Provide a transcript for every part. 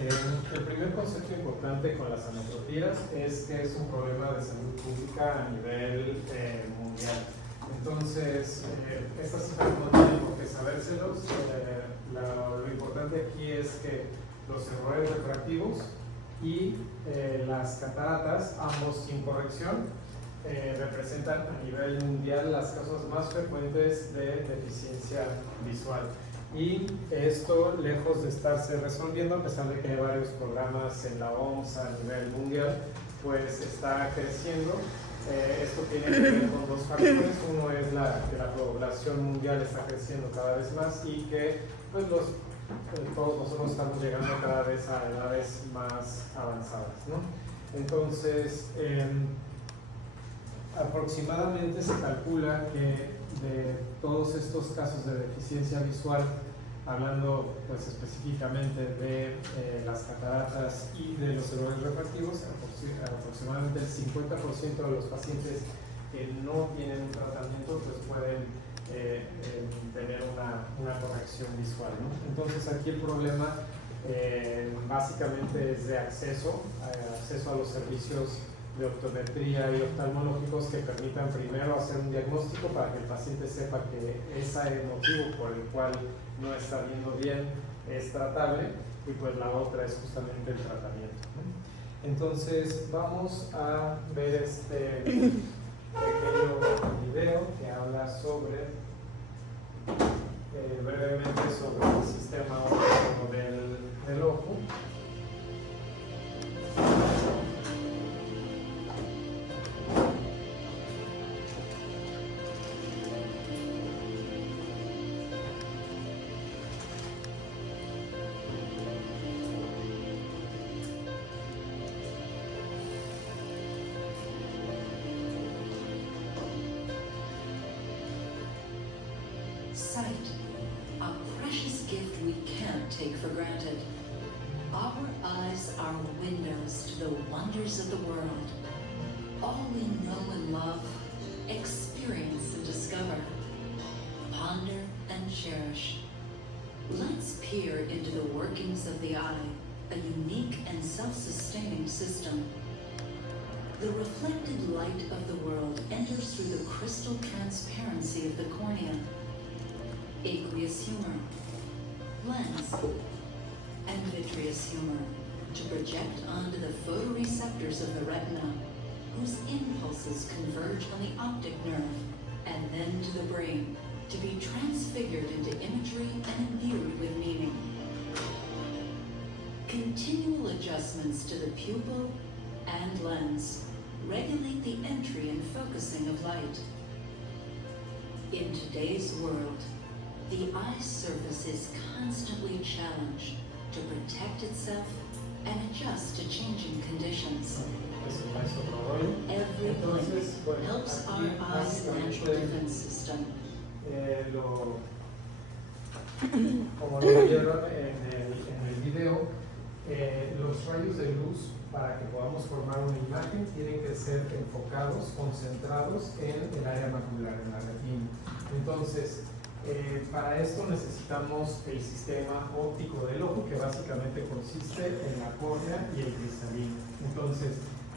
El primer concepto importante con las anatropías es que es un problema de salud pública a nivel mundial. Entonces, estas cifras no tienen por qué sabérselos. Lo importante aquí es que los errores refractivos y las cataratas, ambos sin corrección, representan a nivel mundial las causas más frecuentes de deficiencia visual. Y esto, lejos de estarse resolviendo, a pesar de que hay varios programas en la OMS a nivel mundial, pues está creciendo. Esto tiene que ver con dos factores. Uno es que la población mundial está creciendo cada vez más y que pues, todos nosotros estamos llegando cada vez a edades más avanzadas, ¿no? Entonces, aproximadamente se calcula que de todos estos casos de deficiencia visual, hablando pues específicamente de las cataratas y de los errores refractivos, aproximadamente el 50% de los pacientes que no tienen un tratamiento pues pueden tener una corrección visual, ¿no? Entonces aquí el problema básicamente es de acceso a los servicios de optometría y oftalmológicos que permitan primero hacer un diagnóstico para que el paciente sepa que ese es el motivo por el cual no está viendo bien es tratable, y pues la otra es justamente el tratamiento, ¿no? Entonces vamos a ver este pequeño video que habla sobre brevemente sobre el sistema óptico del ojo. Sight, a precious gift we can't take for granted. Our eyes are windows to the wonders of the world. All we know and love, experience and discover, ponder and cherish. Let's peer into the workings of the eye, a unique and self-sustaining system. The reflected light of the world enters through the crystal transparency of the cornea, aqueous humor, lens, and vitreous humor to project onto the photoreceptors of the retina, whose impulses converge on the optic nerve and then to the brain to be transfigured into imagery and imbued with meaning. Continual adjustments to the pupil and lens regulate the entry and focusing of light. In today's world, the eye's surface is constantly challenged to protect itself and adjust to changing conditions. Every blink helps our eye's natural defense system. Como lo vieron en el video, los rayos de luz, para que podamos formar una imagen, tienen que ser enfocados, concentrados en el área macular, en la retina. Entonces, para esto necesitamos el sistema óptico del ojo, que básicamente consiste en la córnea y el cristalino. Entonces,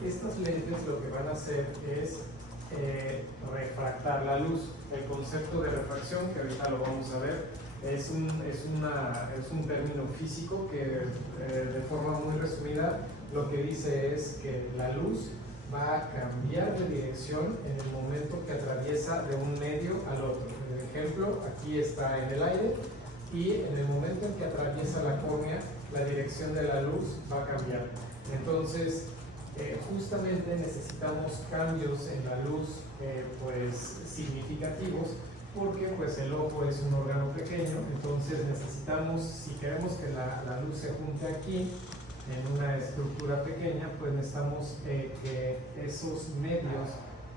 estas lentes lo que van a hacer es refractar la luz. El concepto de refracción, que ahorita lo vamos a ver, es un término físico que de forma muy resumida lo que dice es que la luz va a cambiar de dirección en el momento que atraviesa de un medio al otro. Por ejemplo, aquí está en el aire y en el momento en que atraviesa la córnea, la dirección de la luz va a cambiar. Entonces, justamente necesitamos cambios en la luz pues significativos, porque pues el ojo es un órgano pequeño. Entonces necesitamos, si queremos que la luz se junte aquí en una estructura pequeña, pues necesitamos que esos medios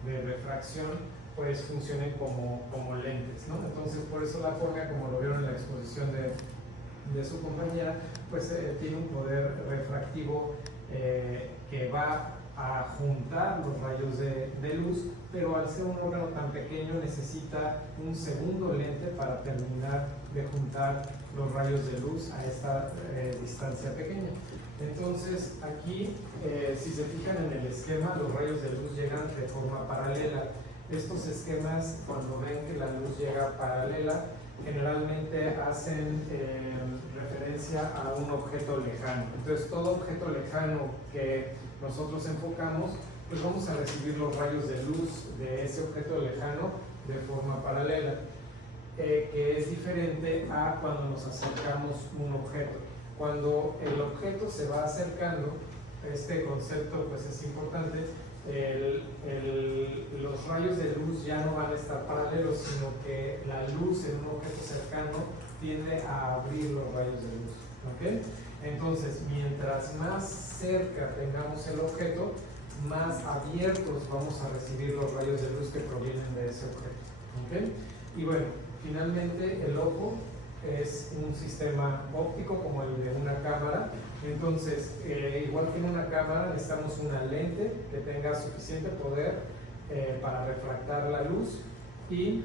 de refracción pues funcionen como lentes, ¿no? Entonces por eso la córnea, como lo vieron en la exposición de su compañera, pues tiene un poder refractivo que va a juntar los rayos de luz, pero al ser un órgano tan pequeño necesita un segundo lente para terminar de juntar los rayos de luz a esta distancia pequeña. Entonces aquí, si se fijan en el esquema, los rayos de luz llegan de forma paralela. Estos esquemas, cuando ven que la luz llega paralela, generalmente hacen referencia a un objeto lejano. Entonces todo objeto lejano que nosotros enfocamos, pues vamos a recibir los rayos de luz de ese objeto lejano de forma paralela, que es diferente a cuando nos acercamos un objeto. Cuando el objeto se va acercando, este concepto pues es importante, los rayos de luz ya no van a estar paralelos, sino que la luz en un objeto cercano tiende a abrir los rayos de luz. ¿Okay? Entonces, mientras más cerca tengamos el objeto, más abiertos vamos a recibir los rayos de luz que provienen de ese objeto. ¿Okay? Y bueno, finalmente el ojo es un sistema óptico como el de una cámara. Entonces, igual que en una cámara, necesitamos una lente que tenga suficiente poder para refractar la luz y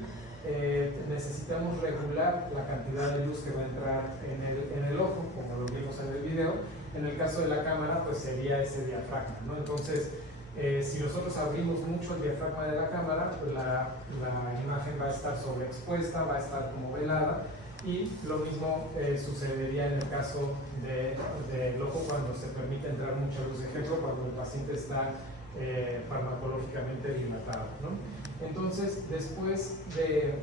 necesitamos regular la cantidad de luz que va a entrar en el ojo, como lo vimos en el video. En el caso de la cámara, pues sería ese diafragma, ¿no? Entonces, si nosotros abrimos mucho el diafragma de la cámara, pues la imagen va a estar sobreexpuesta, va a estar como velada. Y lo mismo sucedería en el caso del ojo cuando se permite entrar mucha luz, ejemplo, cuando el paciente está farmacológicamente dilatado, ¿no? Entonces, después de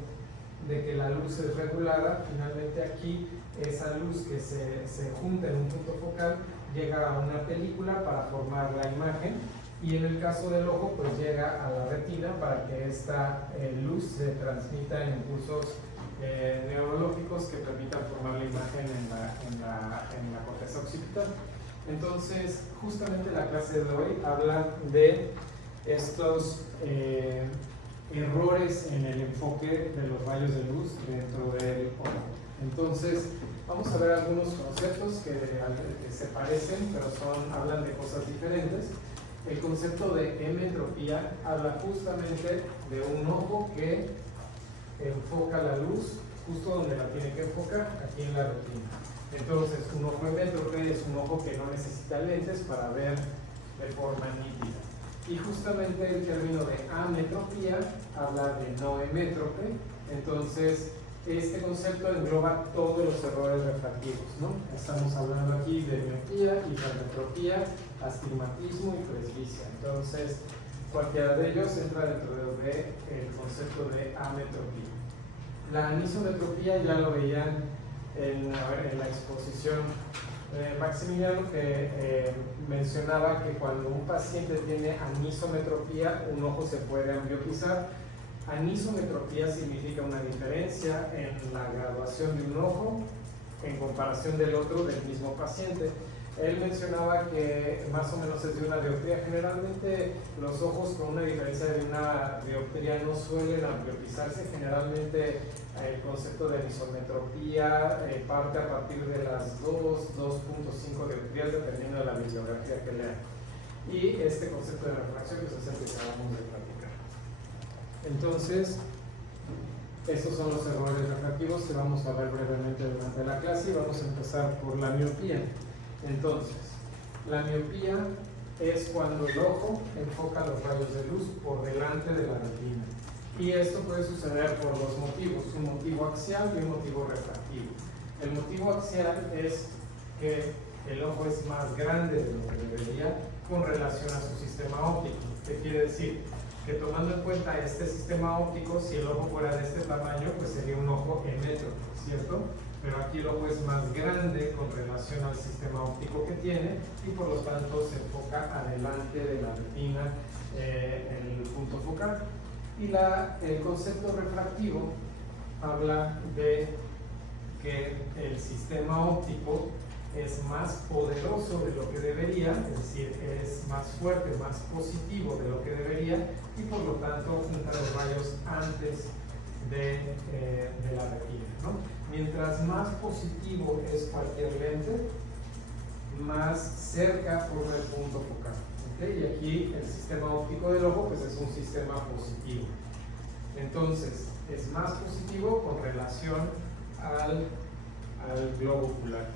que la luz es regulada, finalmente aquí esa luz que se junta en un punto focal llega a una película para formar la imagen, y en el caso del ojo pues llega a la retina para que esta luz se transmita en impulsos neurológicos que permitan formar la imagen en la corteza occipital. Entonces, justamente la clase de hoy habla de estos errores en el enfoque de los rayos de luz dentro del ojo. Entonces, vamos a ver algunos conceptos que se parecen, pero hablan de cosas diferentes. El concepto de hemetropía habla justamente de un ojo que enfoca la luz justo donde la tiene que enfocar, aquí en la retina. Entonces, un ojo hemétrope es un ojo que no necesita lentes para ver de forma nítida. Y justamente el término de ametropía habla de no hemétrope. Entonces, este concepto engloba todos los errores refractivos, ¿no? Estamos hablando aquí de miopía, hipermetropía, astigmatismo y presbicia. Entonces, cualquiera de ellos entra dentro del concepto de ametropía. La anisometropía ya lo veían en la exposición Maximiliano, que mencionaba que cuando un paciente tiene anisometropía, un ojo se puede ambliopizar. Anisometropía significa una diferencia en la graduación de un ojo en comparación del otro del mismo paciente. Él mencionaba que más o menos es de una dioptría. Generalmente los ojos con una diferencia de una dioptría no suelen ambliopizarse. Generalmente el concepto de anisometropía parte a partir de las 2.5 dioptrías dependiendo de la bibliografía que lean. Y este concepto de refracción pues, es el que acabamos de platicar. Entonces, estos son los errores refractivos que vamos a ver brevemente durante la clase y vamos a empezar por la miopía. Entonces, la miopía es cuando el ojo enfoca los rayos de luz por delante de la retina. Y esto puede suceder por dos motivos, un motivo axial y un motivo refractivo. El motivo axial es que el ojo es más grande de lo que debería con relación a su sistema óptico. ¿Qué quiere decir? Que tomando en cuenta este sistema óptico, si el ojo fuera de este tamaño, pues sería un ojo hemétrope, ¿cierto? Pero aquí el ojo es más grande con relación al sistema óptico que tiene y por lo tanto se enfoca adelante de la retina en el punto focal. Y el concepto refractivo habla de que el sistema óptico es más poderoso de lo que debería, es decir, es más fuerte, más positivo de lo que debería y por lo tanto junta los rayos antes de la retina, ¿no? Mientras más positivo es cualquier lente, más cerca forma el punto focal. ¿okay? Y aquí el sistema óptico del ojo pues es un sistema positivo. Entonces, es más positivo con relación al globo ocular.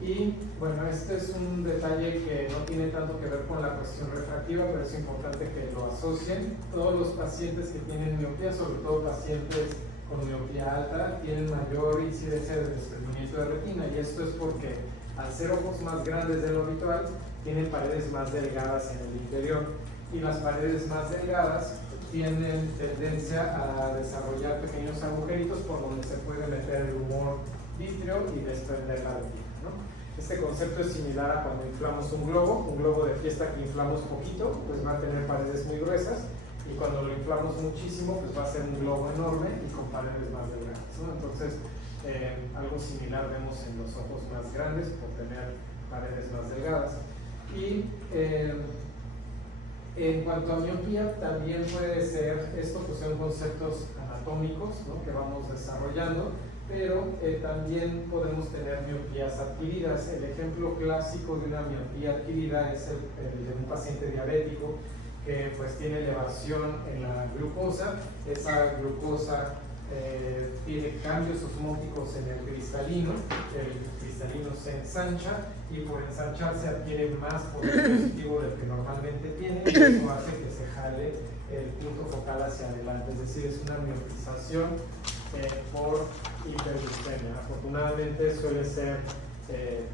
Y bueno, este es un detalle que no tiene tanto que ver con la cuestión refractiva, pero es importante que lo asocien. Todos los pacientes que tienen miopía, sobre todo pacientes con miopía alta, tienen mayor incidencia de desprendimiento de retina, y esto es porque al ser ojos más grandes de lo habitual, tienen paredes más delgadas en el interior, y las paredes más delgadas tienen tendencia a desarrollar pequeños agujeritos por donde se puede meter el humor vítreo y desprender la retina, ¿no? Este concepto es similar a cuando inflamos un globo de fiesta que inflamos poquito, pues va a tener paredes muy gruesas, y cuando lo inflamos muchísimo, pues va a ser un globo enorme y con paredes más delgadas, ¿no? Entonces, algo similar vemos en los ojos más grandes por tener paredes más delgadas. Y en cuanto a miopía, también puede ser, esto pues son conceptos anatómicos, ¿no?, que vamos desarrollando, pero también podemos tener miopías adquiridas. El ejemplo clásico de una miopía adquirida es el de un paciente diabético que pues tiene elevación en la glucosa. Esa glucosa tiene cambios osmóticos en el cristalino se ensancha, y por ensancharse adquiere más poder positivo del que normalmente tiene, y eso hace que se jale el punto focal hacia adelante, es decir, es una miopización por hiperglucemia. Afortunadamente suele ser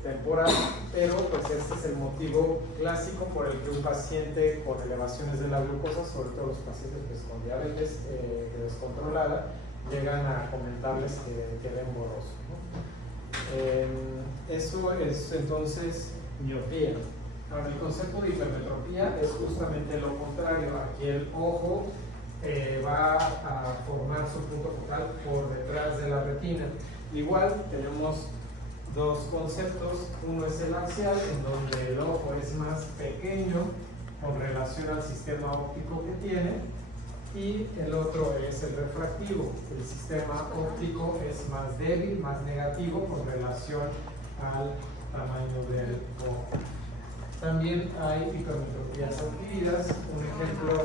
temporal, pero pues este es el motivo clásico por el que un paciente con elevaciones de la glucosa, sobre todo los pacientes pues, con diabetes descontrolada, llegan a comentarles que ven borroso, ¿no? Eso es entonces miopía. Ahora, el concepto de hipermetropía es justamente lo contrario. Aquí el ojo va a formar su punto focal por detrás de la retina. Igual tenemos dos conceptos. Uno es el axial, en donde el ojo es más pequeño con relación al sistema óptico que tiene, y el otro es el refractivo. El sistema óptico es más débil, más negativo con relación al tamaño del ojo. También hay hipermetropías adquiridas. Un ejemplo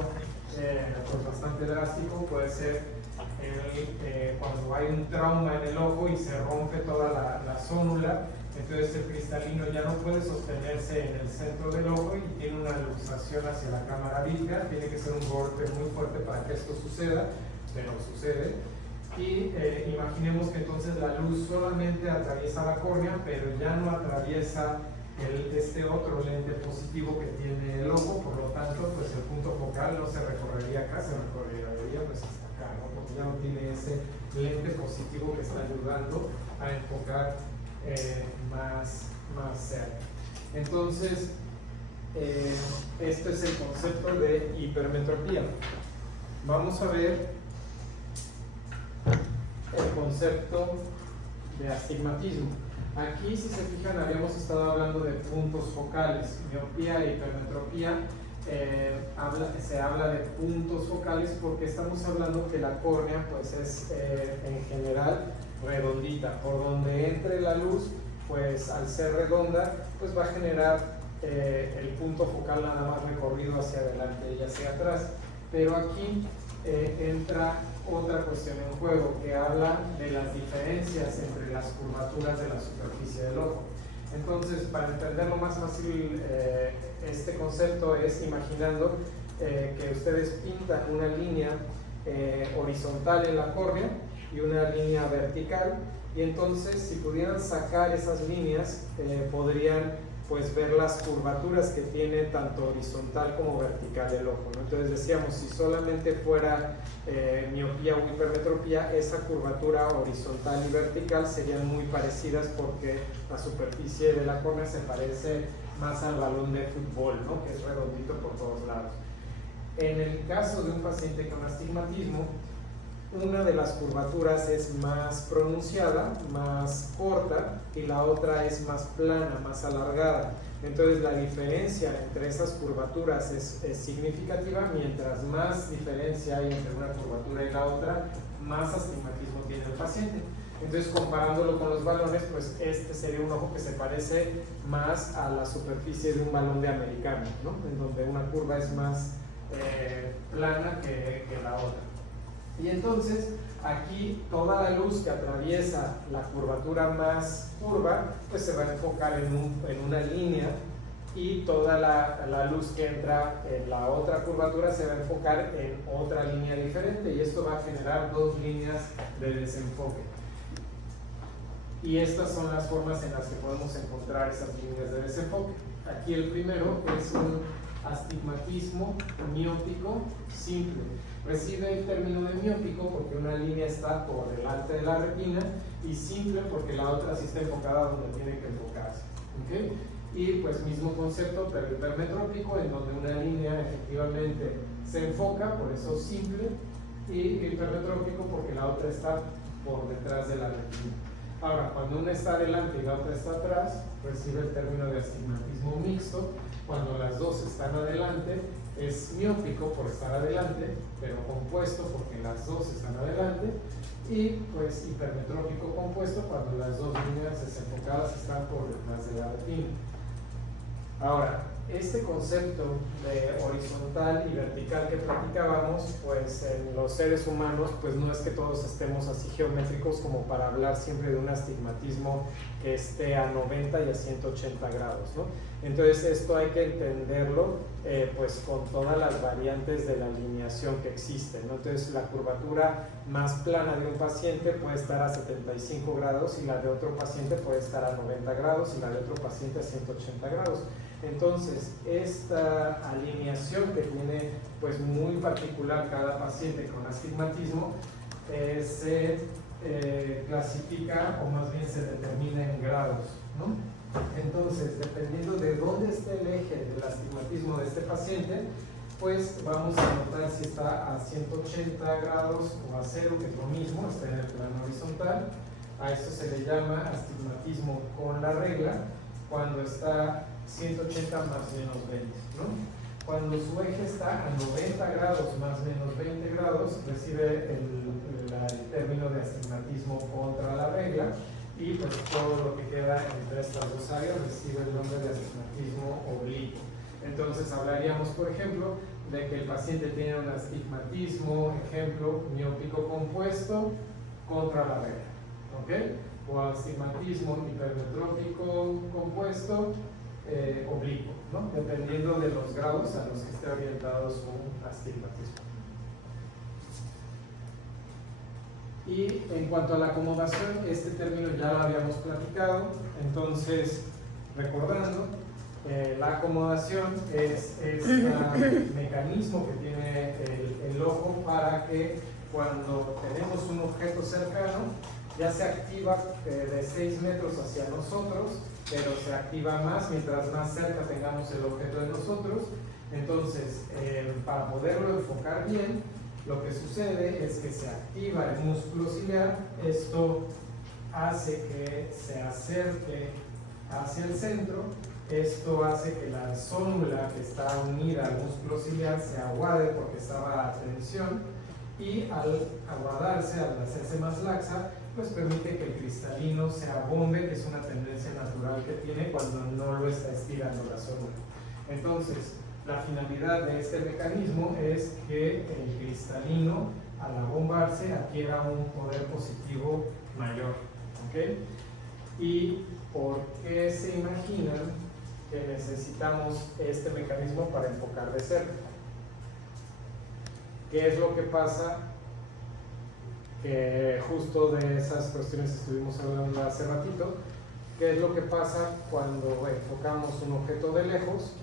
pues bastante drástico puede ser cuando hay un trauma en el ojo y se rompe toda la zónula. Entonces el cristalino ya no puede sostenerse en el centro del ojo y tiene una luxación hacia la cámara vítrea. Tiene que ser un golpe muy fuerte para que esto suceda, pero sucede. Y imaginemos que entonces la luz solamente atraviesa la córnea, pero ya no atraviesa este otro lente positivo que tiene el ojo. Por lo tanto, pues el punto focal no se recorrería acá, se recorrería pues hasta acá, ¿no? Porque ya no tiene ese lente positivo que está ayudando a enfocar más cerca. Entonces, este es el concepto de hipermetropía. Vamos a ver el concepto de astigmatismo. Aquí, si se fijan, habíamos estado hablando de puntos focales. Miopía e hipermetropía se habla de puntos focales porque estamos hablando que la córnea pues es en general redondita. Por donde entre la luz, pues al ser redonda, pues va a generar el punto focal nada más recorrido hacia adelante y hacia atrás. Pero aquí entra otra cuestión en juego que habla de las diferencias entre las curvaturas de la superficie del ojo. Entonces, para entenderlo más fácil, este concepto es imaginando que ustedes pintan una línea horizontal en la córnea y una línea vertical, y entonces si pudieran sacar esas líneas podrían pues ver las curvaturas que tiene tanto horizontal como vertical el ojo, ¿no? Entonces decíamos, si solamente fuera miopía o hipermetropía, esa curvatura horizontal y vertical serían muy parecidas porque la superficie de la córnea se parece más al balón de fútbol, ¿no?, que es redondito por todos lados. En el caso de un paciente con astigmatismo, una de las curvaturas es más pronunciada, más corta, y la otra es más plana, más alargada. Entonces la diferencia entre esas curvaturas es significativa. Mientras más diferencia hay entre una curvatura y la otra, más astigmatismo tiene el paciente. Entonces, comparándolo con los balones, pues este sería un ojo que se parece más a la superficie de un balón de americano, ¿no? En donde una curva es más plana que la otra. Y entonces, aquí toda la luz que atraviesa la curvatura más curva, pues se va a enfocar en una línea, y toda la luz que entra en la otra curvatura se va a enfocar en otra línea diferente, y esto va a generar dos líneas de desenfoque. Y estas son las formas en las que podemos encontrar esas líneas de desenfoque. Aquí el primero es un astigmatismo miópico simple. Recibe el término de miópico porque una línea está por delante de la retina, y simple porque la otra sí está enfocada donde tiene que enfocarse. ¿Okay? Y pues mismo concepto, pero hipermetrópico, en donde una línea efectivamente se enfoca, por eso simple, y hipermetrópico porque la otra está por detrás de la retina. Ahora, cuando una está adelante y la otra está atrás, recibe el término de astigmatismo mixto. Cuando las dos están adelante, es miópico por estar adelante, pero compuesto porque las dos están adelante, y pues hipermetrópico compuesto cuando las dos líneas desenfocadas están por detrás de la retina. Ahora, este concepto de horizontal y vertical que platicábamos, pues en los seres humanos, pues no es que todos estemos así geométricos como para hablar siempre de un astigmatismo que esté a 90 y a 180 grados, ¿no? Entonces esto hay que entenderlo pues con todas las variantes de la alineación que existen, ¿no? Entonces la curvatura más plana de un paciente puede estar a 75 grados, y la de otro paciente puede estar a 90 grados, y la de otro paciente a 180 grados. Entonces, esta alineación que tiene pues muy particular cada paciente con astigmatismo se clasifica, o más bien se determina en grados, ¿no? Entonces, dependiendo de dónde esté el eje del astigmatismo de este paciente, pues vamos a notar si está a 180 grados o a 0, que es lo mismo, está en el plano horizontal. A esto se le llama astigmatismo con la regla, cuando está 180 más menos 20, ¿no? Cuando su eje está a 90 grados más menos 20 grados, recibe el término de astigmatismo contra la regla, y pues todo lo que queda entre estas dos áreas recibe el nombre de astigmatismo oblicuo. Entonces hablaríamos, por ejemplo, de que el paciente tiene un astigmatismo, ejemplo, miópico compuesto contra la regla, ¿ok? O astigmatismo hipermetrópico compuesto oblicuo, ¿no? Dependiendo de los grados a los que esté orientado su astigmatismo. Y en cuanto a la acomodación, este término ya lo habíamos platicado. Entonces, recordando, la acomodación es este mecanismo que tiene el ojo para que cuando tenemos un objeto cercano, ya se activa de 6 metros hacia nosotros, pero se activa más mientras más cerca tengamos el objeto de nosotros. Entonces, para poderlo enfocar bien, lo que sucede es que se activa el músculo ciliar. Esto hace que se acerque hacia el centro. Esto hace que la zónula que está unida al músculo ciliar se aguade porque estaba a tensión, y al aguadarse, al hacerse más laxa, pues permite que el cristalino se abombe, que es una tendencia natural que tiene cuando no lo está estirando la zónula. Entonces, la finalidad de este mecanismo es que el cristalino, al abombarse, adquiera un poder positivo mayor, ¿ok? ¿Y por qué se imaginan que necesitamos este mecanismo para enfocar de cerca? ¿Qué es lo que pasa? Que justo de esas cuestiones estuvimos hablando hace ratito. ¿Qué es lo que pasa cuando enfocamos un objeto de lejos?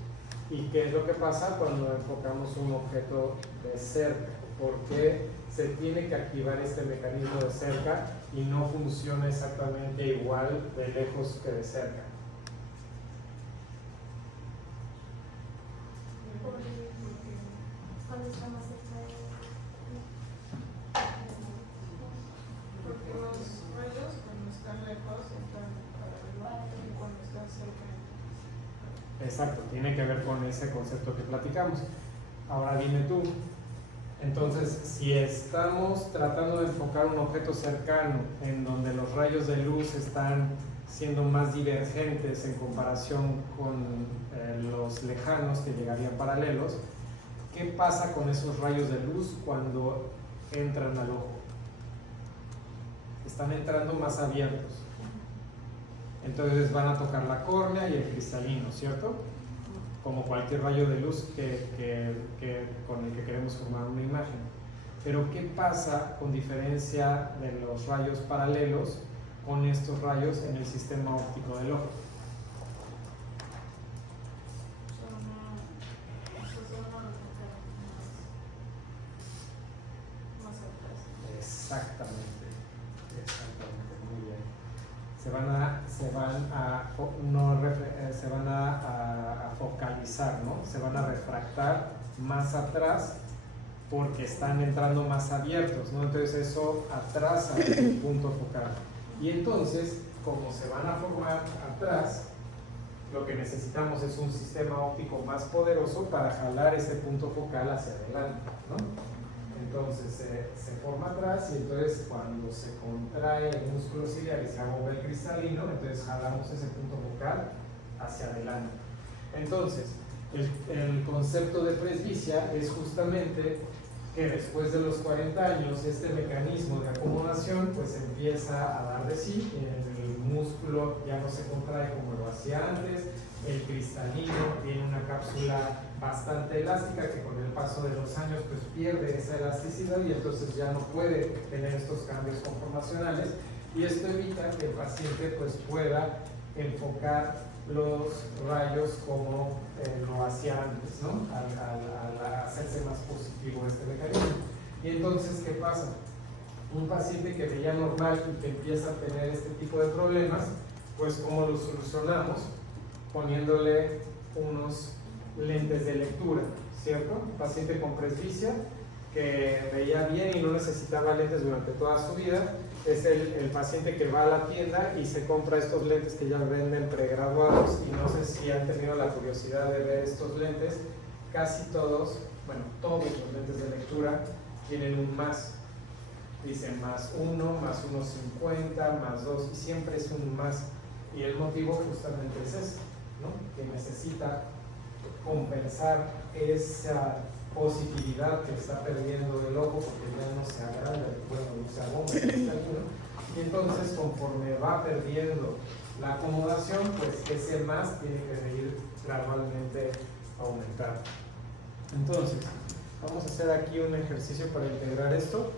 ¿Y qué es lo que pasa cuando enfocamos un objeto de cerca? ¿Por qué se tiene que activar este mecanismo de cerca y no funciona exactamente igual de lejos que de cerca? Cuando está más cerca porque los rayos cuando están lejos entran para arriba y cuando están cerca. Exacto, tiene que ver con ese concepto que platicamos. Ahora dime tú, Entonces, si estamos tratando de enfocar un objeto cercano en donde los rayos de luz están siendo más divergentes en comparación con los lejanos que llegarían paralelos, ¿qué pasa con esos rayos de luz cuando entran al ojo? Están entrando más abiertos. Entonces van a tocar la córnea y el cristalino, ¿cierto? Como cualquier rayo de luz con el que queremos formar una imagen. Pero ¿qué pasa con diferencia de los rayos paralelos con estos rayos en el sistema óptico del ojo? Exactamente, muy bien. Se van a focalizar, ¿no? Se van a refractar más atrás porque están entrando más abiertos, ¿no? Entonces eso atrasa el punto focal. Y entonces, como se van a formar atrás, lo que necesitamos es un sistema óptico más poderoso para jalar ese punto focal hacia adelante, ¿no? Entonces se forma atrás y entonces cuando se contrae el músculo ciliar y se mueve el cristalino, entonces jalamos ese punto focal hacia adelante. Entonces, el concepto de presbicia es justamente que después de los 40 años este mecanismo de acomodación pues empieza a dar de sí, el músculo ya no se contrae como lo hacía antes, el cristalino tiene una cápsula bastante elástica que con el paso de los años pues pierde esa elasticidad y entonces ya no puede tener estos cambios conformacionales y esto evita que el paciente pues pueda enfocar los rayos como lo hacía antes, ¿no? Al hacerse más positivo este mecanismo. Y entonces, ¿qué pasa? Un paciente que veía normal y que empieza a tener este tipo de problemas, pues ¿cómo lo solucionamos? Poniéndole unos lentes de lectura, ¿cierto? Un paciente con presbicia que veía bien y no necesitaba lentes durante toda su vida, es el paciente que va a la tienda y se compra estos lentes que ya venden pregraduados y no sé si han tenido la curiosidad de ver estos lentes, casi todos, bueno, todos los lentes de lectura tienen un más, dicen más 1, más 1.50, más 2 y siempre es un más y el motivo justamente es ese, ¿no? Que necesita compensar esa positividad que está perdiendo el ojo porque ya no se agranda, bueno, no se abomba el cristalino, y entonces conforme va perdiendo la acomodación, pues ese más tiene que ir gradualmente aumentando. Entonces, vamos a hacer aquí un ejercicio para integrar esto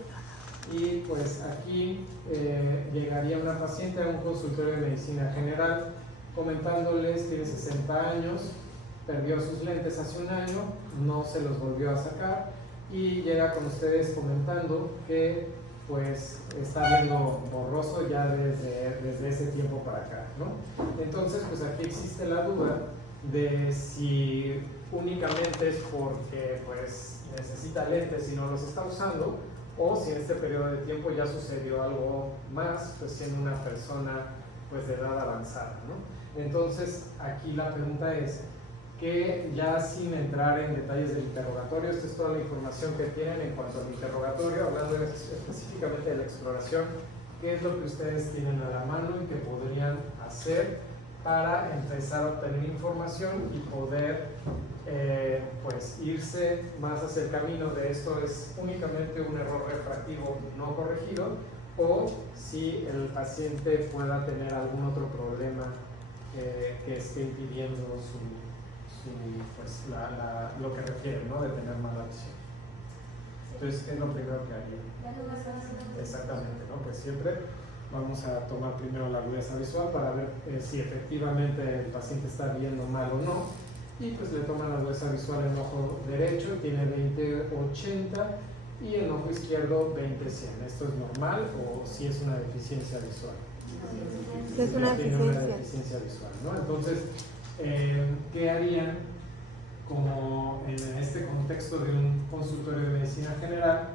y pues aquí llegaría una paciente a un consultorio de medicina general comentándoles, tiene 60 años, perdió sus lentes hace un año, no se los volvió a sacar y llega con ustedes comentando que pues está viendo borroso ya desde ese tiempo para acá, ¿no? Entonces pues aquí existe la duda de si únicamente es porque pues necesita lentes y no los está usando o si en este periodo de tiempo ya sucedió algo más, pues siendo una persona pues de edad avanzada, ¿no? Entonces aquí la pregunta es que ya sin entrar en detalles del interrogatorio, esta es toda la información que tienen en cuanto al interrogatorio, hablando específicamente de la exploración, qué es lo que ustedes tienen a la mano y que podrían hacer para empezar a obtener información y poder pues irse más hacia el camino de esto es únicamente un error refractivo no corregido o si el paciente pueda tener algún otro problema que esté impidiendo pues, lo que refiere, ¿no? De tener mala visión. Entonces, es lo primero que haría. Exactamente, ¿no? Pues siempre vamos a tomar primero la agudeza visual para ver si efectivamente el paciente está viendo mal o no. Y pues le toman la agudeza visual en el ojo derecho, tiene 20/80 y en el ojo izquierdo 20/100. ¿Esto es normal o si es una deficiencia visual? Es una deficiencia visual, ¿no? Entonces, ¿qué harían como en este contexto de un consultorio de medicina general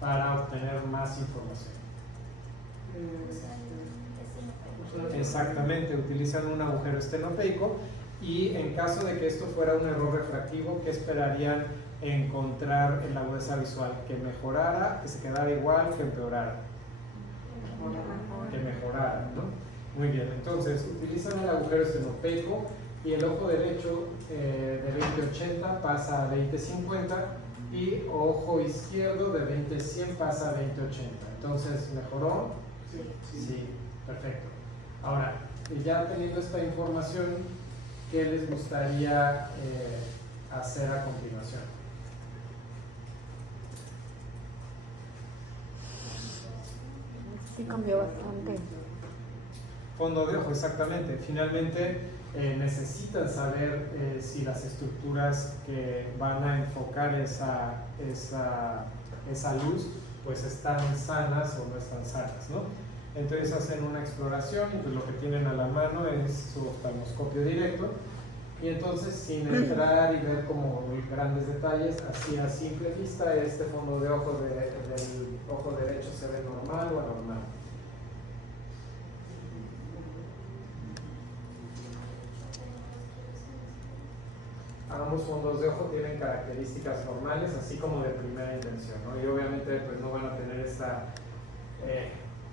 para obtener más información? Exactamente, utilizan un agujero estenopeico Y en caso de que esto fuera un error refractivo, ¿qué esperarían encontrar en la agudeza visual? ¿Que mejorara, que se quedara igual, que empeorara? Que mejorara, ¿no? Muy bien, entonces utilizan el agujero estenopeco y el ojo derecho de 20/80 pasa a 20/50 y ojo izquierdo de 20/100 pasa a 20/80. Entonces, ¿mejoró? Sí, perfecto. Ahora, ya teniendo esta información, ¿qué les gustaría hacer a continuación? Sí, cambió bastante. Fondo de ojo, exactamente. Finalmente necesitan saber si las estructuras que van a enfocar esa luz pues están sanas o no están sanas, ¿no? Entonces hacen una exploración y pues lo que tienen a la mano es su oftalmoscopio directo y entonces sin entrar y ver como grandes detalles, así a simple vista este fondo de ojo del ojo derecho se ve normal o anormal. Ambos fondos de ojo tienen características normales, así como de primera intención, ¿no? Y obviamente pues no van a tener esta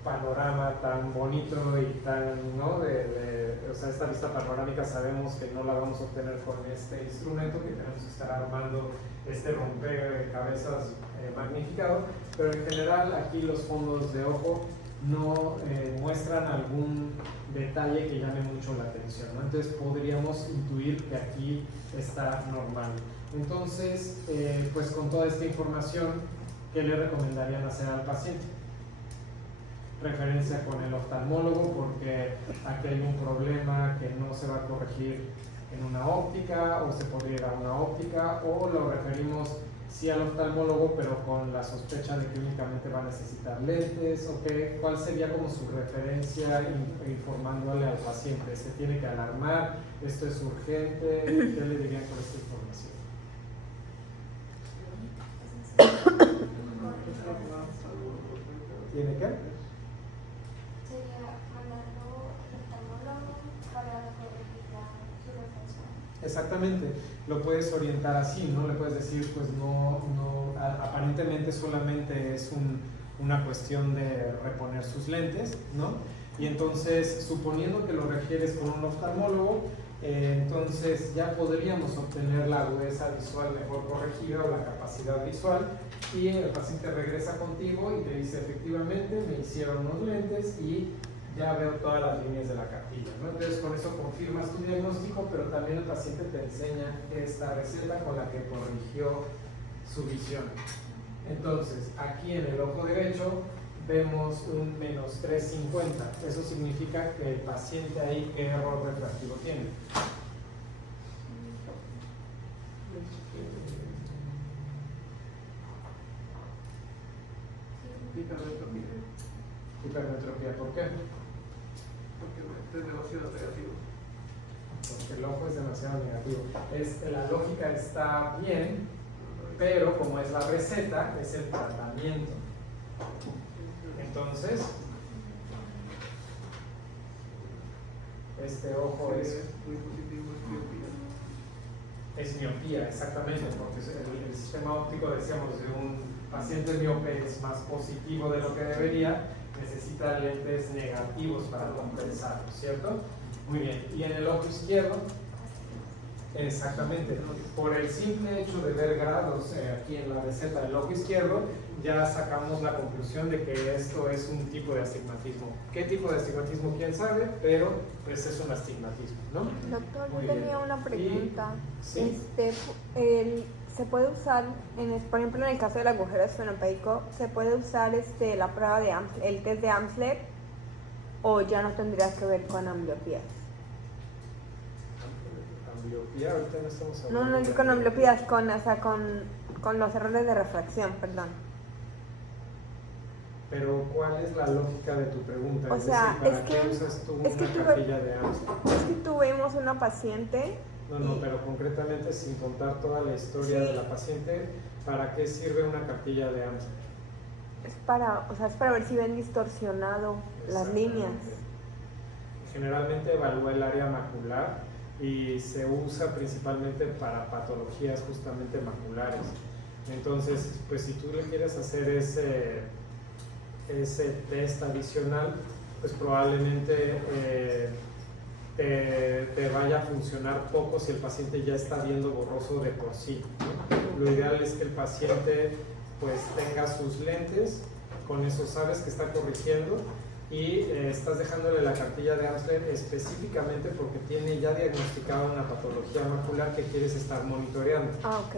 panorama tan bonito y tan, ¿no? O sea, esta vista panorámica sabemos que no la vamos a obtener con este instrumento, que tenemos que estar armando este rompecabezas magnificado, pero en general aquí los fondos de ojo no muestran algún detalle que llame mucho la atención, ¿no? Entonces podríamos intuir que aquí está normal. Entonces, pues con toda esta información, ¿qué le recomendarían hacer al paciente? Referencia con el oftalmólogo porque aquí hay un problema que no se va a corregir en una óptica o se podría ir a una óptica o lo referimos sí al oftalmólogo pero con la sospecha de que únicamente va a necesitar lentes o qué, ¿cuál sería como su referencia informándole al paciente? ¿Se tiene que alarmar? ¿Esto es urgente? ¿Qué le dirían con esta información? ¿Tiene que? Sería mandarlo al oftalmólogo para corregir su reflexión. Exactamente, lo puedes orientar así, ¿no? Le puedes decir, pues aparentemente solamente es una cuestión de reponer sus lentes, ¿no? Y entonces, suponiendo que lo refieres con un oftalmólogo, entonces ya podríamos obtener la agudeza visual mejor corregida o la capacidad visual y el paciente regresa contigo y te dice, efectivamente, me hicieron unos lentes y ya veo todas las líneas de la cartilla, ¿no? Entonces con eso confirmas tu diagnóstico, pero también el paciente te enseña esta receta con la que corrigió su visión. Entonces, aquí en el ojo derecho vemos un menos 350. Eso significa que el paciente ahí, ¿qué error refractivo tiene? Hipermetropía, ¿por qué? Porque es demasiado negativo. Porque el ojo es demasiado negativo. La lógica está bien, pero como es la receta, es el tratamiento. Entonces, este ojo es muy positivo, es miopía, exactamente, porque el sistema óptico, decíamos, de un paciente miope es más positivo de lo que debería, necesita lentes negativos para compensarlo, ¿cierto? Muy bien, y en el ojo izquierdo, exactamente, por el simple hecho de ver grados aquí en la receta del ojo izquierdo, ya sacamos la conclusión de que esto es un tipo de astigmatismo. ¿Qué tipo de astigmatismo? ¿Quién sabe? Pero pues es un astigmatismo, ¿no? Doctor, Muy yo tenía bien. una pregunta. Sí. ¿Se puede usar, por ejemplo, en el caso del agujero estenopeicos, se puede usar la prueba de el test de Amsler o ya no tendría que ver con ambliopías? Ambliopía, ahorita no estamos No, hablando. no con ambliopías, con los errores de refracción, perdón. Pero ¿cuál es la lógica de tu pregunta? O sea, ¿para es qué que- usas tú es que una tuve- cartilla de Amsler? Es que tuvimos una paciente. No, pero concretamente sin contar toda la historia de la paciente, ¿para qué sirve una cartilla de Amsler? Es para ver si ven distorsionado las líneas. Generalmente evalúa el área macular y se usa principalmente para patologías justamente maculares. Entonces, pues si tú le quieres hacer ese test adicional, pues probablemente te vaya a funcionar poco si el paciente ya está viendo borroso de por sí, ¿no? Lo ideal es que el paciente pues tenga sus lentes, con eso sabes que está corrigiendo y estás dejándole la cartilla de Amsler específicamente porque tiene ya diagnosticada una patología macular que quieres estar monitoreando,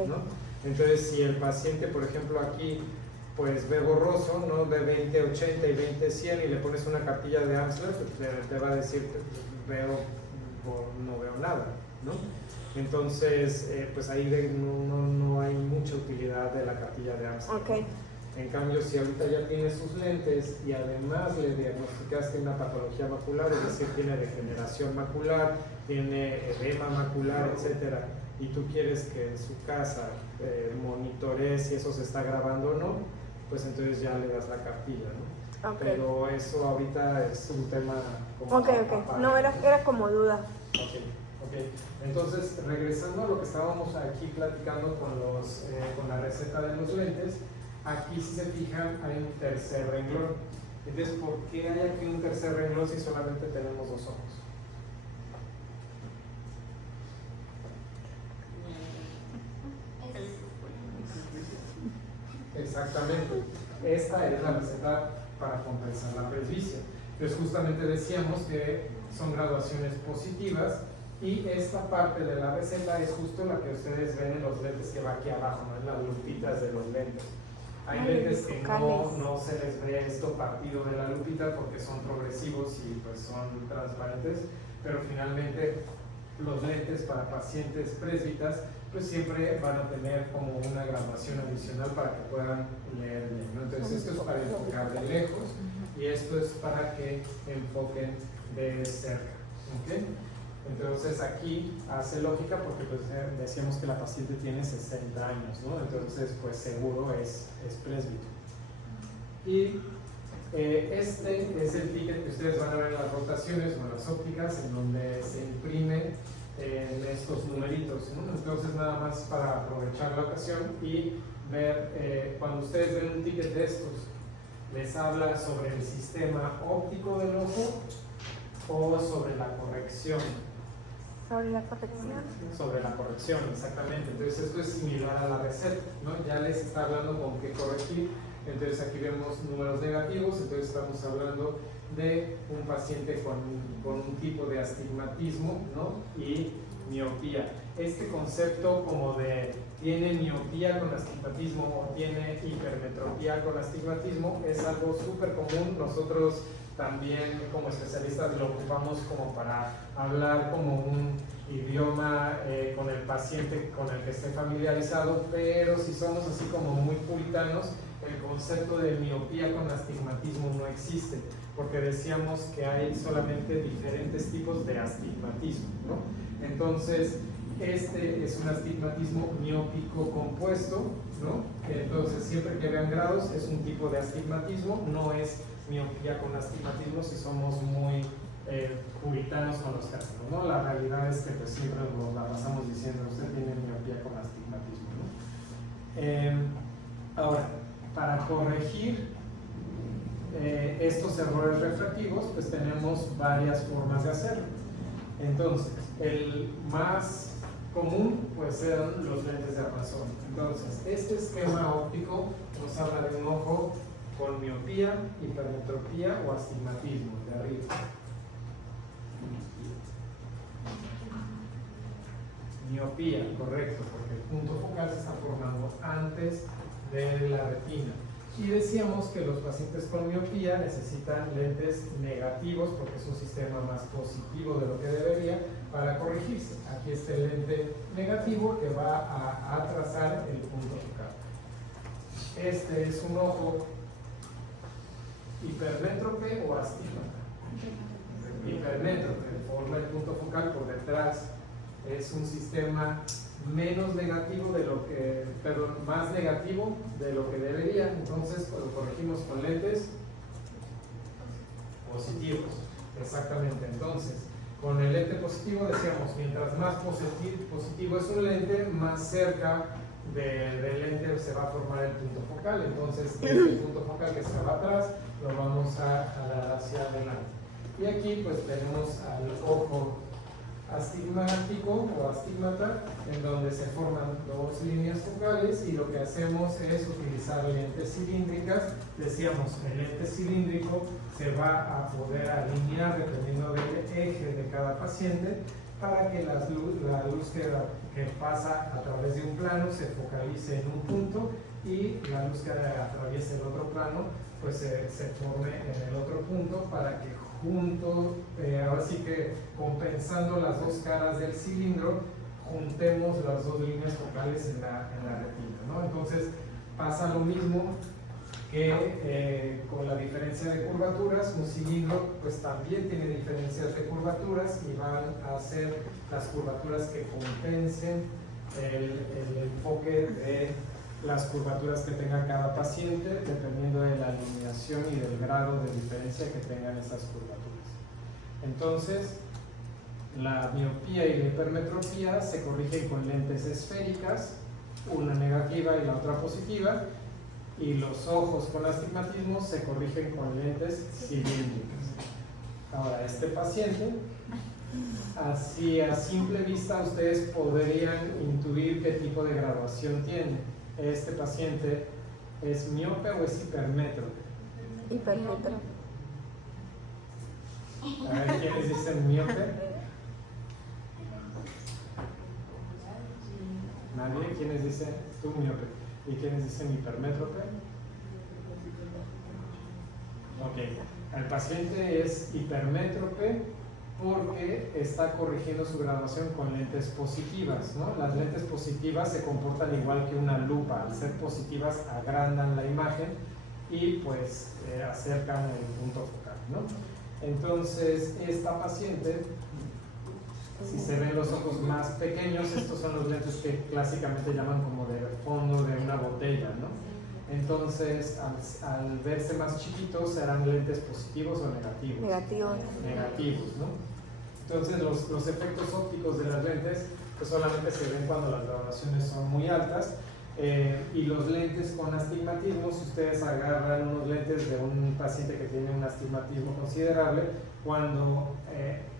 ¿no? Entonces, si el paciente, por ejemplo, aquí pues ve borroso, ¿no? Ve 20-80 y 20-100 y le pones una cartilla de Amsler, te va a decir, no veo nada, ¿no? Entonces, pues ahí no hay mucha utilidad de la cartilla de Amsler. Okay. En cambio, si ahorita ya tiene sus lentes y además le diagnosticaste una patología macular, es decir, tiene degeneración macular, tiene edema macular, etcétera, y tú quieres que en su casa monitoree si eso se está grabando o no, pues entonces ya le das la cartilla, ¿no? Okay. Pero eso ahorita es un tema como Okay. aparte. No, era como duda. Ok. Entonces, regresando a lo que estábamos aquí platicando con la receta de los lentes, aquí si se fijan hay un tercer renglón. Entonces, ¿por qué hay aquí un tercer renglón si solamente tenemos dos ojos? Exactamente. Esta es la receta para compensar la presbicia. Entonces, justamente decíamos que son graduaciones positivas y esta parte de la receta es justo la que ustedes ven en los lentes que va aquí abajo, ¿no? En las lupitas de los lentes. Hay lentes que no se les ve esto partido de la lupita porque son progresivos y pues son transparentes, pero finalmente los lentes para pacientes presbitas pues siempre van a tener como una graduación adicional para que puedan leer bien, ¿no? Entonces esto es para enfocar de lejos y esto es para que enfoquen de cerca, ¿ok? Entonces aquí hace lógica porque pues decíamos que la paciente tiene 60 años, ¿no? Entonces pues seguro es presbítero. Y este es el ticket que ustedes van a ver en las rotaciones o en las ópticas en donde se imprime en estos numeritos, ¿no? Entonces nada más para aprovechar la ocasión y ver cuando ustedes ven un ticket de estos les habla sobre el sistema óptico del ojo o sobre la corrección. Sobre la corrección. Sobre la corrección, exactamente. Entonces esto es similar a la receta, ¿no? Ya les está hablando con qué corregir. Entonces aquí vemos números negativos, entonces estamos hablando de un paciente con un tipo de astigmatismo, ¿no? Y miopía. Este concepto como de tiene miopía con astigmatismo o tiene hipermetropía con astigmatismo es algo súper común. Nosotros también como especialistas lo ocupamos como para hablar como un idioma con el paciente con el que esté familiarizado, pero si somos así como muy puritanos, el concepto de miopía con astigmatismo no existe, porque decíamos que hay solamente diferentes tipos de astigmatismo, ¿no? Entonces, este es un astigmatismo miópico compuesto, ¿no? Entonces, siempre que vean grados es un tipo de astigmatismo, no es miopía con astigmatismo si somos muy puritanos con los términos, ¿no? La realidad es que pues, siempre nos la pasamos diciendo usted tiene miopía con astigmatismo, ¿no? Ahora, para corregir estos errores refractivos, pues tenemos varias formas de hacerlo. Entonces, el más común pues serán los lentes de armazón. Entonces, este esquema óptico nos habla de un ojo con miopía, hipermetropía o astigmatismo, de arriba. Miopía, correcto, porque el punto focal se está formando antes de la retina. Y decíamos que los pacientes con miopía necesitan lentes negativos porque es un sistema más positivo de lo que debería para corregirse. Aquí está el lente negativo que va a trazar el punto focal. Este es un ojo hipermétrope o astígmata. Hipermétrope, forma el punto focal por detrás. Es un sistema menos negativo de lo que, perdón, más negativo de lo que debería. Entonces, cuando corregimos con lentes positivos, exactamente. Entonces, Con el lente positivo decíamos, mientras más positivo es un lente, más cerca del lente se va a formar el punto focal. Entonces, este punto focal que se va atrás lo vamos a jalar hacia adelante. Y aquí pues tenemos al ojo astigmático o astigmata, en donde se forman dos líneas focales, y lo que hacemos es utilizar lentes cilíndricas. Decíamos, el lente cilíndrico se va a poder alinear dependiendo del eje de cada paciente para que la luz que pasa a través de un plano se focalice en un punto, y la luz que atraviesa el otro plano pues se forme en el otro punto, para que juntos, ahora sí que compensando las dos caras del cilindro, juntemos las dos líneas focales en la retina, ¿no? Entonces pasa lo mismo que con la diferencia de curvaturas. Un cilindro pues también tiene diferencias de curvaturas, y van a ser las curvaturas que compensen el enfoque de las curvaturas que tenga cada paciente, dependiendo de la alineación y del grado de diferencia que tengan estas curvaturas. Entonces, la miopía y la hipermetropía se corrigen con lentes esféricas, una negativa y la otra positiva, y los ojos con astigmatismo se corrigen con lentes cilíndricas. Ahora, este paciente, así a simple vista ustedes podrían intuir qué tipo de graduación tiene. Este paciente ¿es miope o es hipermétrope? Hipermétrope. A ver, ¿quiénes dicen miope? ¿Nadie? ¿Quiénes dicen tú miope? ¿Y quiénes dicen hipermétrope? Ok, el paciente es hipermétrope porque está corrigiendo su graduación con lentes positivas, ¿no? Las lentes positivas se comportan igual que una lupa. Al ser positivas agrandan la imagen y pues acercan el punto focal, ¿no? Entonces esta paciente, si se ven los ojos más pequeños, estos son los lentes que clásicamente llaman como de fondo de una botella, ¿no? Entonces, al verse más chiquitos, ¿serán lentes positivos o negativos? Negativos. Negativos, ¿no? Entonces, los efectos ópticos de las lentes pues solamente se ven cuando las graduaciones son muy altas, y los lentes con astigmatismo, si ustedes agarran unos lentes de un paciente que tiene un astigmatismo considerable, cuando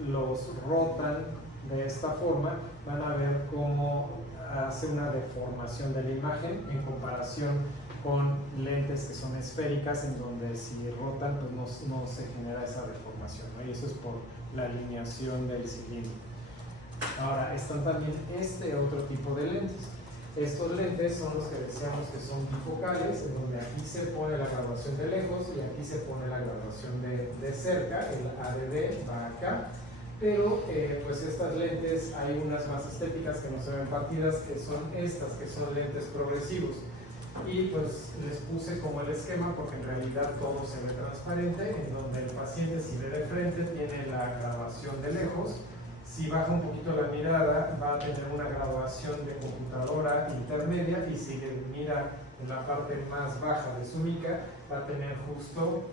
los rotan de esta forma, van a ver cómo hace una deformación de la imagen en comparación con lentes que son esféricas, en donde si rotan pues no se genera esa deformación, ¿no? Y eso es por la alineación del cilindro. Ahora están también este otro tipo de lentes. Estos lentes son los que decíamos que son bifocales, en donde aquí se pone la graduación de lejos y aquí se pone la graduación de cerca. El ADD va acá, pero pues estas lentes hay unas más estéticas que no se ven partidas, que son estas, que son lentes progresivos. Y pues les puse como el esquema porque en realidad todo se ve transparente, en donde el paciente, si ve de frente, tiene la graduación de lejos. Si baja un poquito la mirada, va a tener una graduación de computadora intermedia, y si mira en la parte más baja de su mica, va a tener justo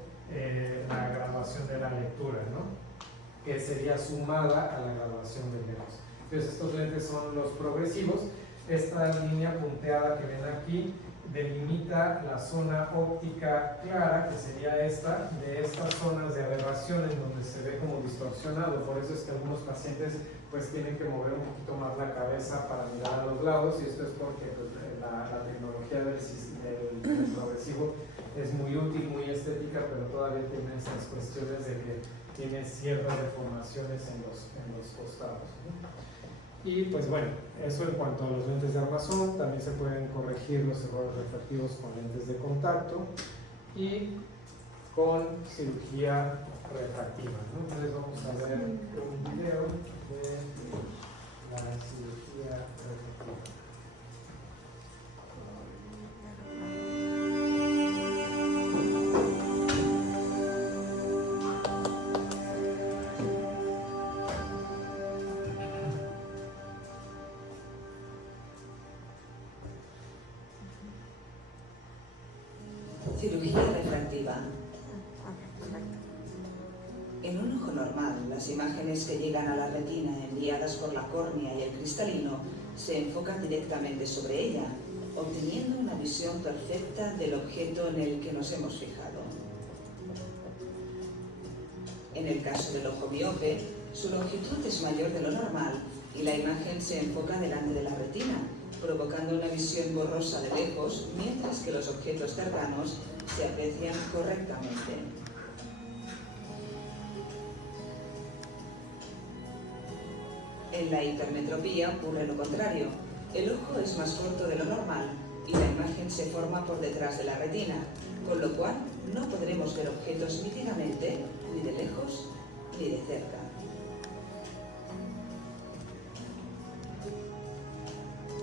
la graduación de la lectura, ¿no? Que sería sumada a la graduación de lejos. Entonces estos lentes son los progresivos. Esta línea punteada que ven aquí delimita la zona óptica clara, que sería esta, de estas zonas de aberración en donde se ve como distorsionado. Por eso es que algunos pacientes pues tienen que mover un poquito más la cabeza para mirar a los lados, y esto es porque pues, la tecnología del progresivo es muy útil, muy estética, pero todavía tiene esas cuestiones de que tiene ciertas deformaciones en los costados, ¿no? Y pues bueno, eso en cuanto a los lentes de armazón. También se pueden corregir los errores refractivos con lentes de contacto y con cirugía refractiva, ¿no? Entonces vamos a ver un video de la cirugía refractiva. Cirugía refractiva. En un ojo normal, las Las imágenes que llegan a la retina enviadas por la córnea y el cristalino se enfocan directamente sobre ella, obteniendo una visión perfecta del objeto en el que nos hemos fijado. En el caso del ojo miope, su longitud es mayor de lo normal y la imagen se enfoca delante de la retina, provocando una visión borrosa de lejos, mientras que los objetos cercanos se aprecian correctamente. En la hipermetropía ocurre lo contrario. El ojo es más corto de lo normal y la imagen se forma por detrás de la retina, con lo cual no podremos ver objetos nítidamente, ni de lejos ni de cerca.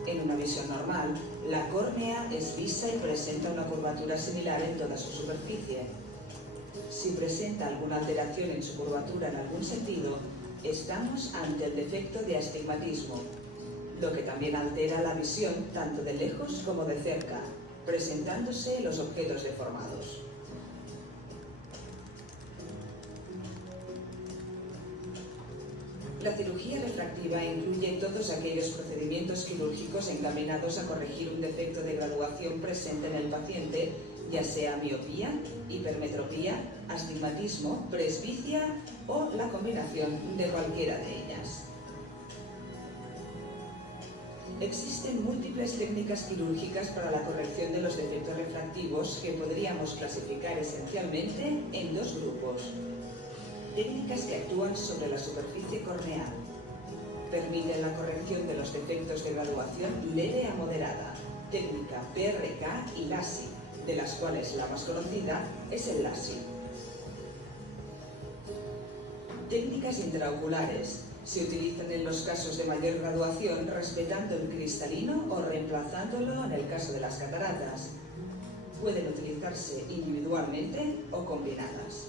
En una visión normal, la córnea es lisa y presenta una curvatura similar en toda su superficie. Si presenta alguna alteración en su curvatura en algún sentido, estamos ante el defecto de astigmatismo, lo que también altera la visión tanto de lejos como de cerca, presentándose los objetos deformados. La cirugía refractiva incluye todos aquellos procedimientos quirúrgicos encaminados a corregir un defecto de graduación presente en el paciente, ya sea miopía, hipermetropía, astigmatismo, presbicia o la combinación de cualquiera de ellas. Existen múltiples técnicas quirúrgicas para la corrección de los defectos refractivos que podríamos clasificar esencialmente en dos grupos. Técnicas que actúan sobre la superficie corneal. Permiten la corrección de los defectos de graduación leve a moderada, técnica PRK y LASIK, de las cuales la más conocida es el LASIK. Técnicas intraoculares. Se utilizan en los casos de mayor graduación respetando el cristalino o reemplazándolo en el caso de las cataratas. Pueden utilizarse individualmente o combinadas.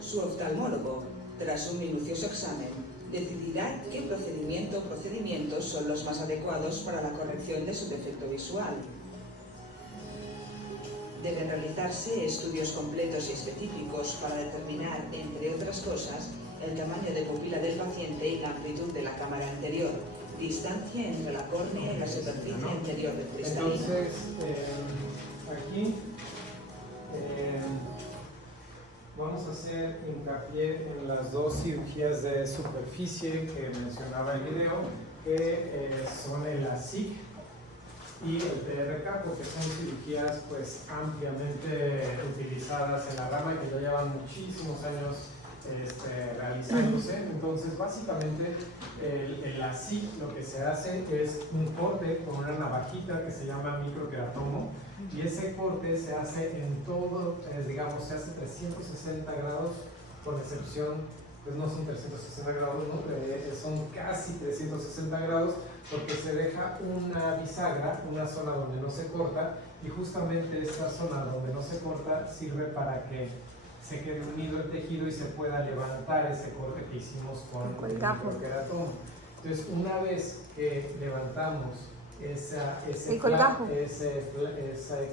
Su oftalmólogo, tras un minucioso examen, decidirá qué procedimiento o procedimientos son los más adecuados para la corrección de su defecto visual. Deben realizarse estudios completos y específicos para determinar, entre otras cosas, el tamaño de pupila del paciente y la amplitud de la cámara anterior, distancia entre la córnea y la superficie anterior del cristalino. Entonces, aquí vamos a hacer hincapié en las dos cirugías de superficie que mencionaba el video, que son el LASIK y el PRK, porque son cirugías pues ampliamente utilizadas en la rama y que ya llevan muchísimos años realizándose. Entonces básicamente el LASIK lo que se hace es un corte con una navajita que se llama microqueratomo, y ese corte se hace en todo, digamos, se hace 360 grados, con excepción, pues no son 360 grados, ¿no? Son casi 360 grados, porque se deja una bisagra, una zona donde no se corta, y justamente esta zona donde no se corta sirve para que se quede unido el tejido y se pueda levantar ese corte que hicimos con el microqueratomo. Entonces, una vez que levantamos ese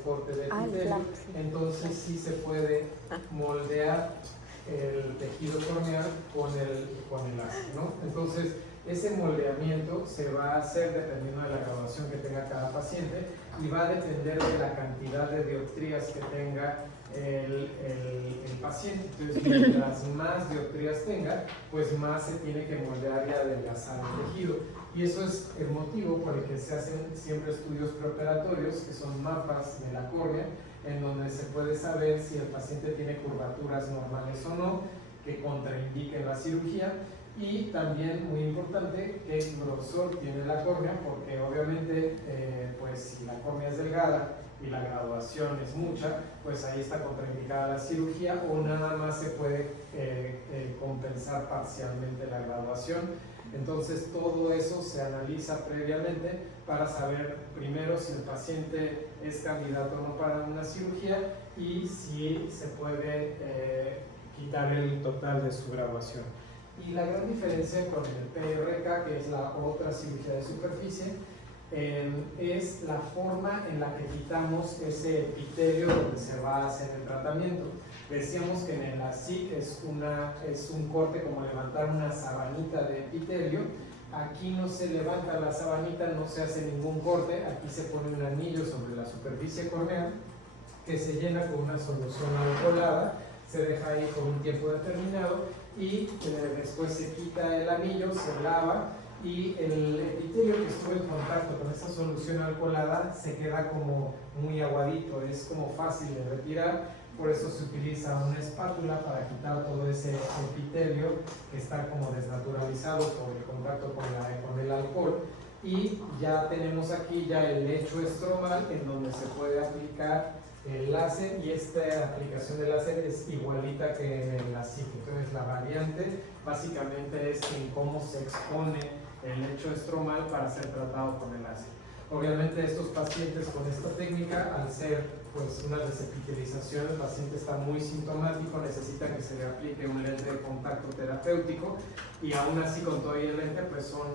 corte de epitelio, entonces sí se puede moldear el tejido corneal con el láser, ¿no? Entonces, ese moldeamiento se va a hacer dependiendo de la graduación que tenga cada paciente y va a depender de la cantidad de dioptrías que tenga el paciente. Entonces, mientras más dioptrías tenga, pues más se tiene que moldear y adelgazar el tejido. Y eso es el motivo por el que se hacen siempre estudios preoperatorios, que son mapas de la córnea, en donde se puede saber si el paciente tiene curvaturas normales o no, que contraindiquen la cirugía. Y también, muy importante, qué grosor tiene la córnea, porque obviamente, pues si la córnea es delgada y la graduación es mucha, pues ahí está contraindicada la cirugía, o nada más se puede compensar parcialmente la graduación. Entonces todo eso se analiza previamente para saber primero si el paciente es candidato o no para una cirugía y si se puede quitar el total de su graduación. Y la gran diferencia con el PRK, que es la otra cirugía de superficie, es la forma en la que quitamos ese epitelio donde se va a hacer el tratamiento. Decíamos que en el ASIC es un corte como levantar una sabanita de epitelio. Aquí no se levanta la sabanita, no se hace ningún corte, aquí se pone un anillo sobre la superficie corneal que se llena con una solución alcoholada, se deja ahí por un tiempo determinado y después se quita el anillo, se lava y el epitelio que estuvo en contacto con esa solución alcoholada se queda como muy aguadito, es como fácil de retirar. Por eso se utiliza una espátula para quitar todo ese epitelio que está como desnaturalizado por el contacto con el alcohol. Y ya tenemos aquí ya el lecho estromal en donde se puede aplicar el láser, y esta aplicación de láser es igualita que en la ASIC. Entonces la variante básicamente es en cómo se expone el lecho estromal para ser tratado con el láser. Obviamente estos pacientes con esta técnica, al ser pues una desepitelización, el paciente está muy sintomático, necesita que se le aplique un lente de contacto terapéutico, y aún así con todo y el lente pues son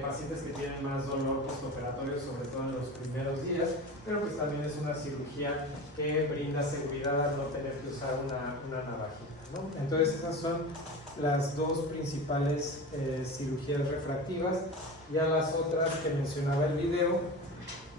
pacientes que tienen más dolor postoperatorio, sobre todo en los primeros días, pero pues también es una cirugía que brinda seguridad al no tener que usar una navajita, ¿no? Entonces esas son las dos principales cirugías refractivas. Ya las otras que mencionaba el video,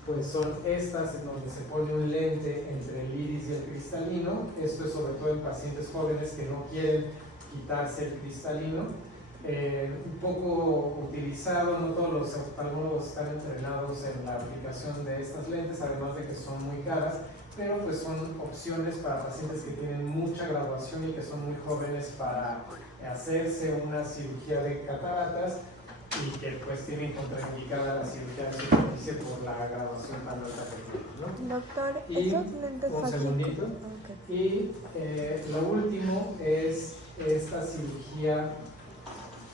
pues son estas en donde se pone un lente entre el iris y el cristalino. Esto es sobre todo en pacientes jóvenes que no quieren quitarse el cristalino. Un poco utilizado, no todos los oftalmólogos están entrenados en la aplicación de estas lentes, además de que son muy caras, pero pues son opciones para pacientes que tienen mucha graduación y que son muy jóvenes para hacerse una cirugía de cataratas y que pues tienen contraindicada la cirugía de superficie por la graduación tan alta que tienen, ¿no? Doctor, Y esos lentes un fáciles. segundito. Ok. Y lo último es esta cirugía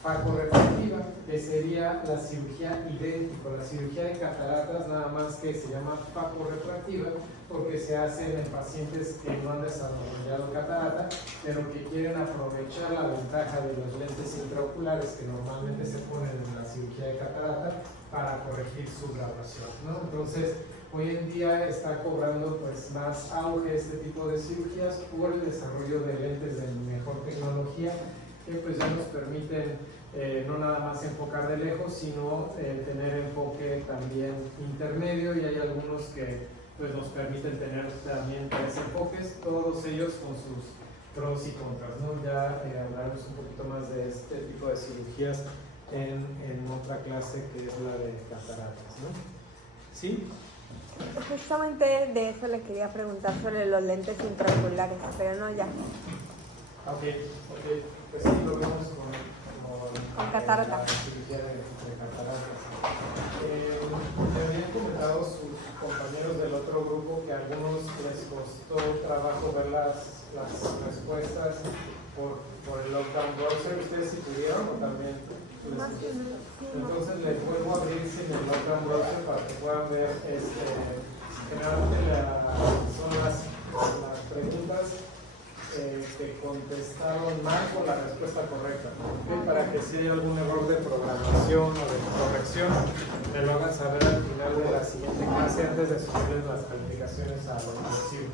facorefractiva, que sería la cirugía idéntica, la cirugía de cataratas, nada más que se llama facorefractiva porque se hace en pacientes que no han desarrollado catarata, pero que quieren aprovechar la ventaja de los lentes intraoculares que normalmente se ponen en la cirugía de catarata para corregir su graduación, ¿no? Entonces, hoy en día está cobrando pues más auge este tipo de cirugías por el desarrollo de lentes de mejor tecnología que pues ya nos permiten no nada más enfocar de lejos, sino tener enfoque también intermedio, y hay algunos que pues nos permiten tener también tres enfoques, todos ellos con sus pros y contras, ¿no? Ya hablaremos un poquito más de este tipo de cirugías en otra clase que es la de cataratas, ¿no? ¿Sí? Justamente de eso le quería preguntar sobre los lentes intraoculares, pero no ya. Ok, pues sí, lo vemos con catarata. la cirugía de cataratas. Me habían comentado sus compañeros del otro grupo que a algunos les costó trabajo ver las respuestas por el lockdown browser. ¿Ustedes sí pudieron o también? Más o menos, sí, no. Entonces les vuelvo a abrir sin el lockdown browser para que puedan ver generalmente son las preguntas que contestaron mal con la respuesta correcta, ¿okay? Para que si hay algún error de programación o de corrección me lo hagan saber al final de la siguiente clase antes de subirles las calificaciones al archivo.